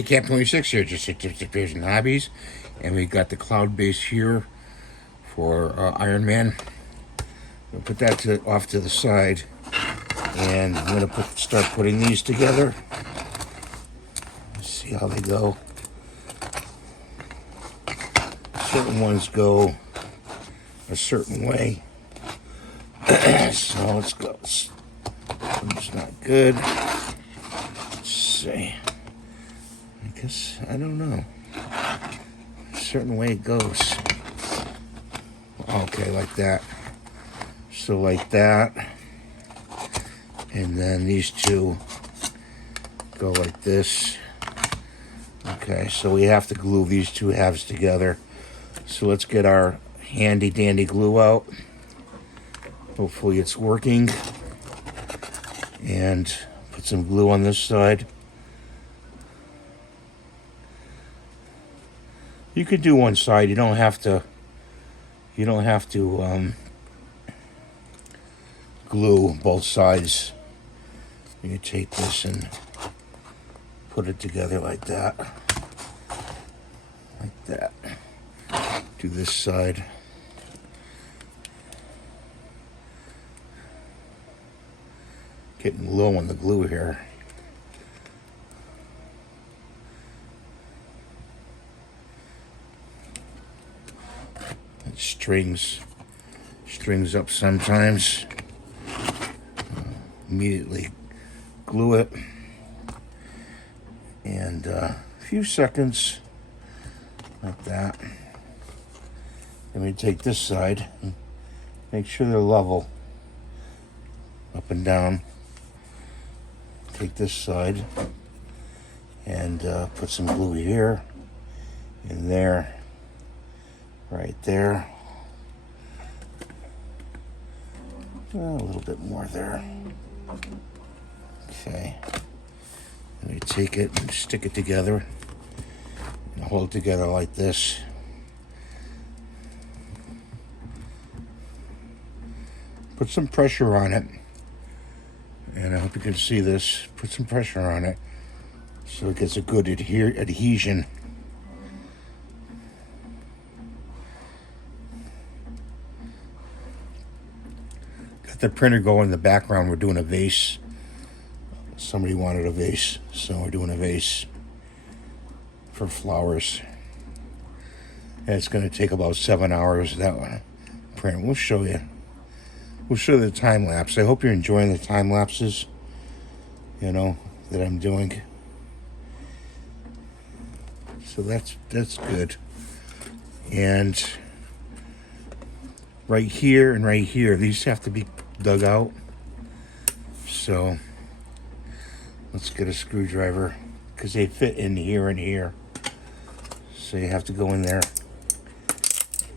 Cap 26 here, just Tips and Hobbies, and we got the cloud base here for Ironman. We'll put that off to the side, and I'm gonna start putting these together. Let's see how they go. Certain ones go a certain way, so let's go. It's not good. Let's see. I guess, I don't know. A certain way it goes. Okay, like that. So like that. And then these two go like this. Okay, so we have to glue these two halves together. So let's get our handy dandy glue out. Hopefully it's working. And put some glue on this side. You could do one side. You don't have to glue both sides. You take this and put it together like that. Like that. Do this side. Getting low on the glue here. It strings up sometimes. Immediately glue it. And a few seconds like that. Then we take this side and make sure they're level up and down. Take this side and put some glue here and there, right there. A little bit more there. Okay. And we take it and stick it together and hold it together like this. Put some pressure on it. And I hope you can see this. Put some pressure on it so it gets a good adhesion. Got the printer going in the background. We're doing a vase. Somebody wanted a vase, so we're doing a vase for flowers. And it's going to take about 7 hours, that one print. We'll show you. We'll show you the time lapse. I hope you're enjoying the time lapses, that I'm doing. So that's good. And right here and right here, these have to be dug out. So let's get a screwdriver because they fit in here and here. So you have to go in there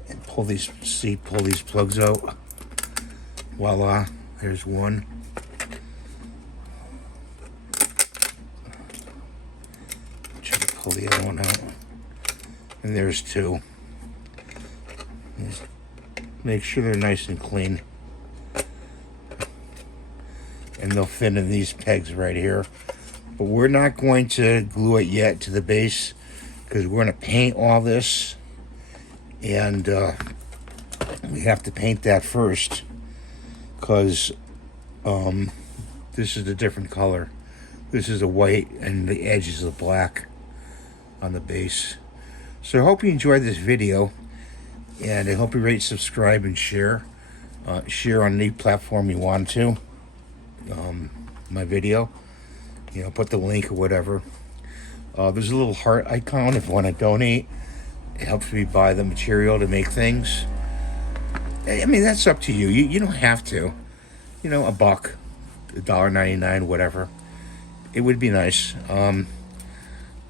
and pull these plugs out. Voila, there's one. Try to pull the other one out. And there's two. Just make sure they're nice and clean. And they'll fit in these pegs right here. But we're not going to glue it yet to the base because we're going to paint all this. And we have to paint that first. Because this is a different color. This is a white and the edge is a black on the base. So I hope you enjoyed this video, and I hope you rate, subscribe, and share. Share on any platform you want to. My video, put the link or whatever. There's a little heart icon if you want to donate. It helps me buy the material to make things. I mean, that's up to you. You don't have to. $1, $1.99, whatever. It would be nice. I'm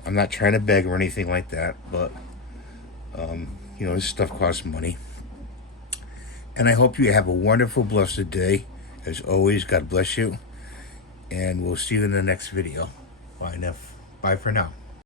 not trying to beg or anything like that, but, this stuff costs money. And I hope you have a wonderful, blessed day. As always, God bless you. And we'll see you in the next video. Bye for now.